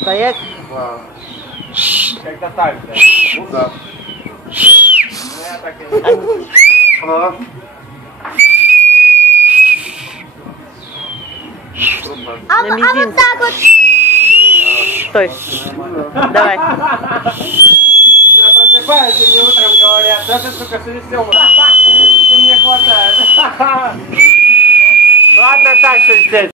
Стоять? Когда так, да? Ну да. Я так и не... На мизинце. Вот так вот. Стой. Давай. Я просыпаюсь, и мне утром говорят, да ты, сука, свистел, и мне хватает. Ладно, так, что здесь.